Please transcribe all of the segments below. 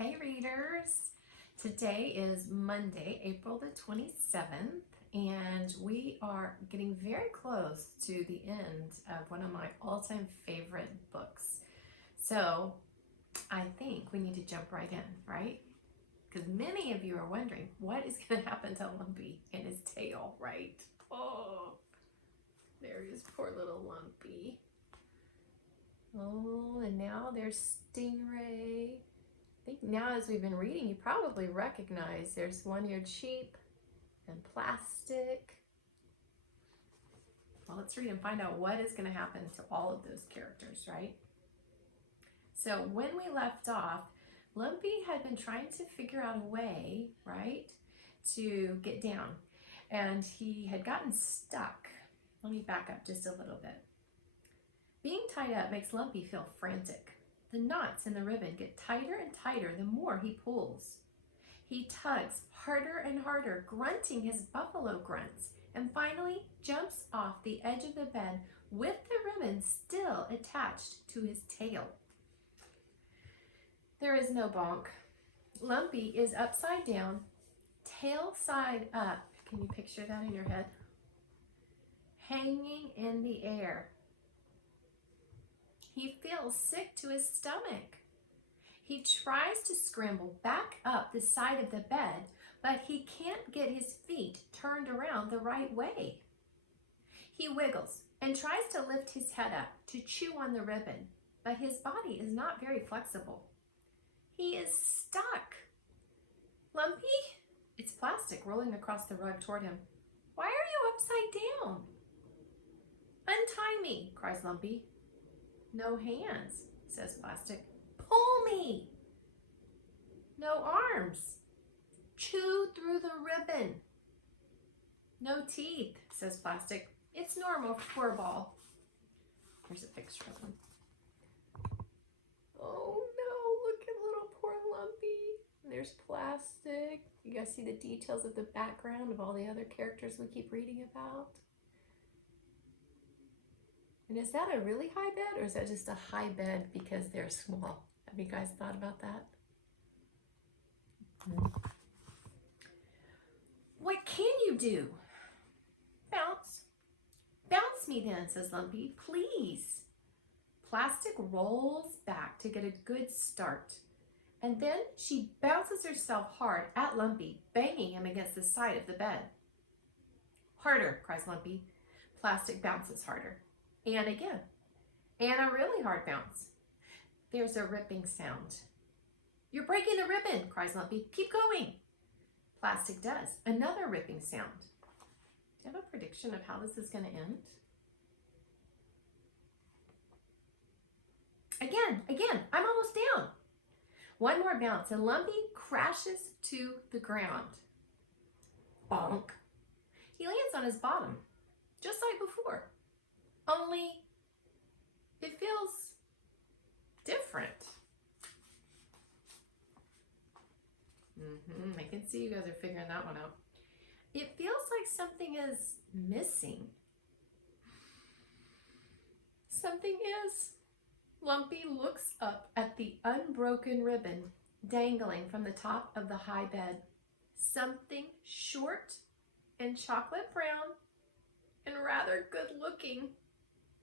Hey readers! Today is Monday, April the 27th, and we are getting very close to the end of one of my all-time favorite books. So I think we need to jump right in, right? Because many of you are wondering, what is going to happen to Lumpy and his tail, right? Oh, there is poor little Lumpy. Oh, and now there's Stingray. I think now as we've been reading, you probably recognize there's one-eared sheep and plastic. Well, let's read and find out what is going to happen to all of those characters, right? So when we left off, Lumpy had been trying to figure out a way, right, to get down. And he had gotten stuck. Let me back up just a little bit. Being tied up makes Lumpy feel frantic. The knots in the ribbon get tighter and tighter the more he pulls. He tugs harder and harder, grunting his buffalo grunts, and finally jumps off the edge of the bed with the ribbon still attached to his tail. There is no bonk. Lumpy is upside down, tail side up. Can you picture that in your head? Hanging in the air. He feels sick to his stomach. He tries to scramble back up the side of the bed, but he can't get his feet turned around the right way. He wiggles and tries to lift his head up to chew on the ribbon, but his body is not very flexible. He is stuck. Lumpy? It's Plastic rolling across the rug toward him. Why are you upside down? Untie me, cries Lumpy. No hands, says Plastic. Pull me. No arms. Chew through the ribbon. No teeth, says Plastic. It's normal for a ball. Here's a picture of him. Oh no, look at little poor Lumpy. There's Plastic. You guys see the details of the background of all the other characters we keep reading about? And is that a really high bed, or is that just a high bed because they're small? Have you guys thought about that? What can you do? Bounce. Bounce me then, says Lumpy, please. Plastic rolls back to get a good start. And then she bounces herself hard at Lumpy, banging him against the side of the bed. Harder, cries Lumpy. Plastic bounces harder. And again. And a really hard bounce. There's a ripping sound. You're breaking the ribbon, cries Lumpy. Keep going. Plastic does. Another ripping sound. Do you have a prediction of how this is going to end? Again, I'm almost down. One more bounce and Lumpy crashes to the ground. Bonk. He lands on his bottom, just like before. Only it feels different. I can see you guys are figuring that one out. It feels like something is missing. Something is. Lumpy looks up at the unbroken ribbon dangling from the top of the high bed. Something short and chocolate brown and rather good looking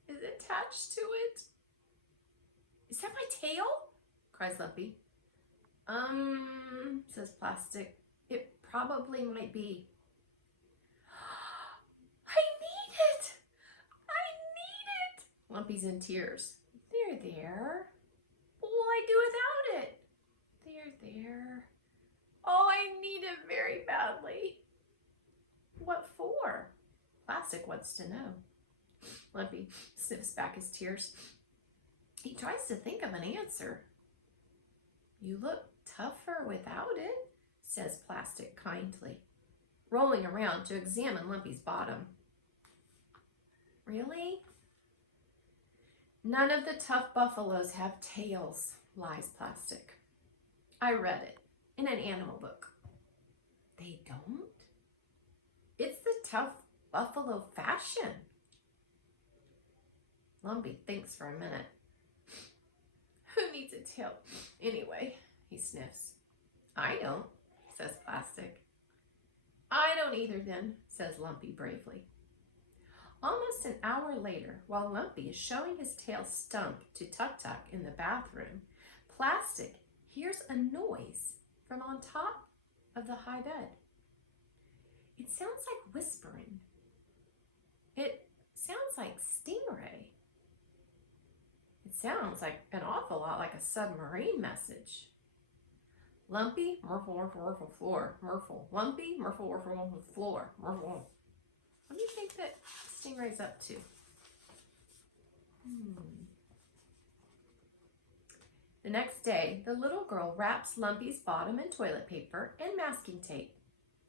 is attached to it. Is that my tail? Cries Lumpy. Says Plastic. It probably might be. I need it! I need it! Lumpy's in tears. There. What will I do without it? There. Oh, I need it very badly. What for? Plastic wants to know. Lumpy sniffs back his tears. He tries to think of an answer. You look tougher without it, says Plastic kindly, rolling around to examine Lumpy's bottom. Really? None of the tough buffaloes have tails, lies Plastic. I read it in an animal book. They don't? It's the tough buffalo fashion. Lumpy thinks for a minute. Who needs a tail? Anyway, he sniffs. I don't, says Plastic. I don't either then, says Lumpy bravely. Almost an hour later, while Lumpy is showing his tail stump to Tuk Tuk in the bathroom, Plastic hears a noise from on top of the high bed. It sounds like whispering. It sounds like Stingray. It sounds like an awful lot like a submarine message. Lumpy, Murphle, Murphle, Murphle, floor, Murphle. Lumpy, Murphle, Murphle, Murphle, floor, Murphle. What do you think that Stingray's up to? The next day, the little girl wraps Lumpy's bottom in toilet paper and masking tape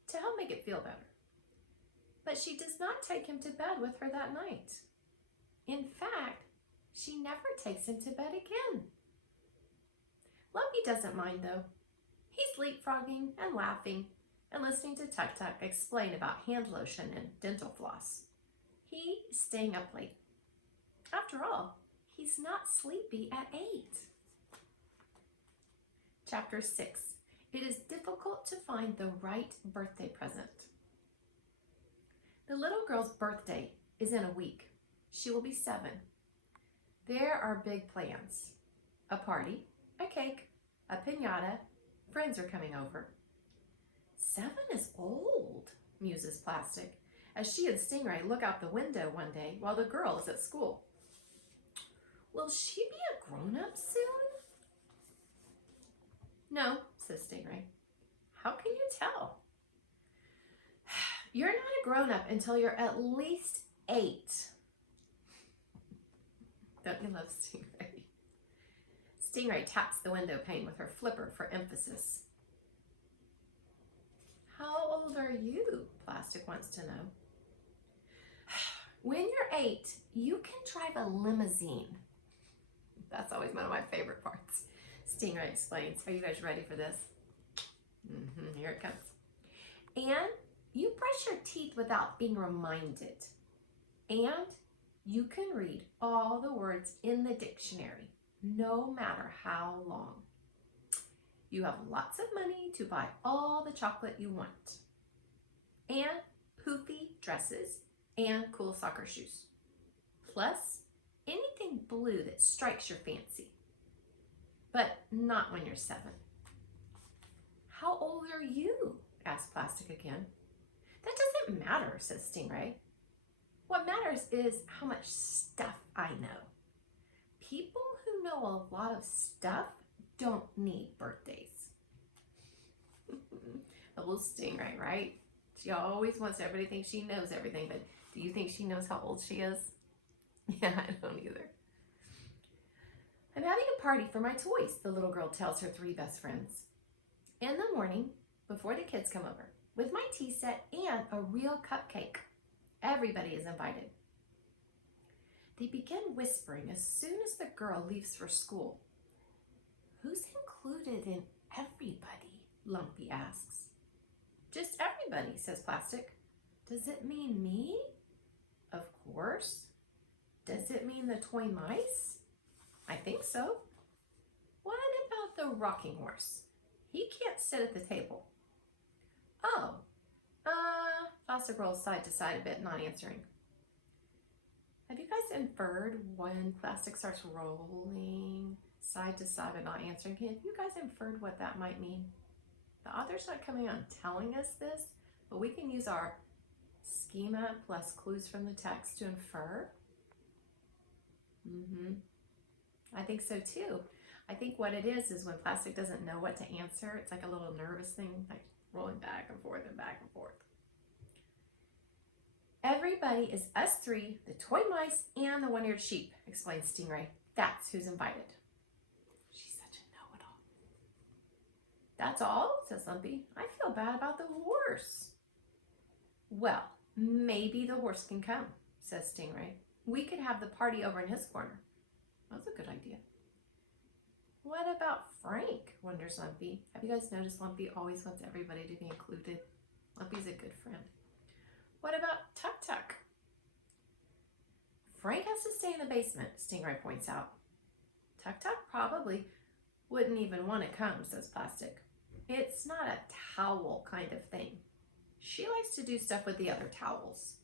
to help make it feel better. But she does not take him to bed with her that night. In fact, she never takes him to bed again. Lumpy doesn't mind though. He's leapfrogging and laughing and listening to Tuk Tuk explain about hand lotion and dental floss. He is staying up late. After all, he's not sleepy at 8. Chapter 6. It is difficult to find the right birthday present. The little girl's birthday is in a week. She will be 7. There are big plans. A party, a cake, a piñata, friends are coming over. 7 is old, muses Plastic, as she and Stingray look out the window one day while the girl is at school. Will she be a grown-up soon? No, says Stingray. How can you tell? You're not a grown-up until you're at least 8. Don't you love Stingray? Stingray taps the window pane with her flipper for emphasis. How old are you? Plastic wants to know. When you're 8, you can drive a limousine. That's always one of my favorite parts. Stingray explains. Are you guys ready for this? Here it comes. And you brush your teeth without being reminded. And you can read all the words in the dictionary, no matter how long. You have lots of money to buy all the chocolate you want. And poofy dresses and cool soccer shoes. Plus, anything blue that strikes your fancy. But not when you're 7. How old are you? Asks Plastic again. That doesn't matter, says Stingray. What matters is how much stuff I know. People who know a lot of stuff don't need birthdays. A little Stingray, right? She always wants everybody to think she knows everything, but do you think she knows how old she is? Yeah, I don't either. I'm having a party for my toys, the little girl tells her 3 best friends. In the morning, before the kids come over, with my tea set and a real cupcake. Everybody is invited. They begin whispering as soon as the girl leaves for school. Who's included in everybody? Lumpy asks. Just everybody, says Plastic. Does it mean me? Of course. Does it mean the toy mice? I think so. What about the rocking horse? He can't sit at the table. Oh, Plastic rolls side to side a bit, not answering. Have you guys inferred when Plastic starts rolling side to side but not answering? Have you guys inferred what that might mean? The author's not coming on telling us this, but we can use our schema plus clues from the text to infer. I think so too. I think what it is when Plastic doesn't know what to answer, it's like a little nervous thing, like rolling back and forth and back and forth. Everybody is us 3, the toy mice and the one-eared sheep, explains Stingray. That's who's invited. She's such a know-it-all. That's all, says Lumpy. I feel bad about the horse. Well, maybe the horse can come, says Stingray. We could have the party over in his corner. That's a good idea. What about Frank? Wonders Lumpy. Have you guys noticed Lumpy always wants everybody to be included? Lumpy's a good friend. What about Tuk Tuk? Frank has to stay in the basement, Stingray points out. Tuk Tuk probably. Wouldn't even want to come, says Plastic. It's not a towel kind of thing. She likes to do stuff with the other towels.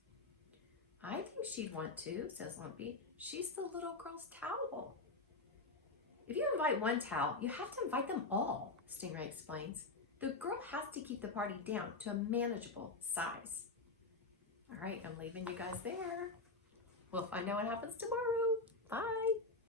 I think she'd want to, says Lumpy. She's the little girl's towel. If you invite one towel, you have to invite them all, Stingray explains. The girl has to keep the party down to a manageable size. All right, I'm leaving you guys there. We'll find out what happens tomorrow. Bye.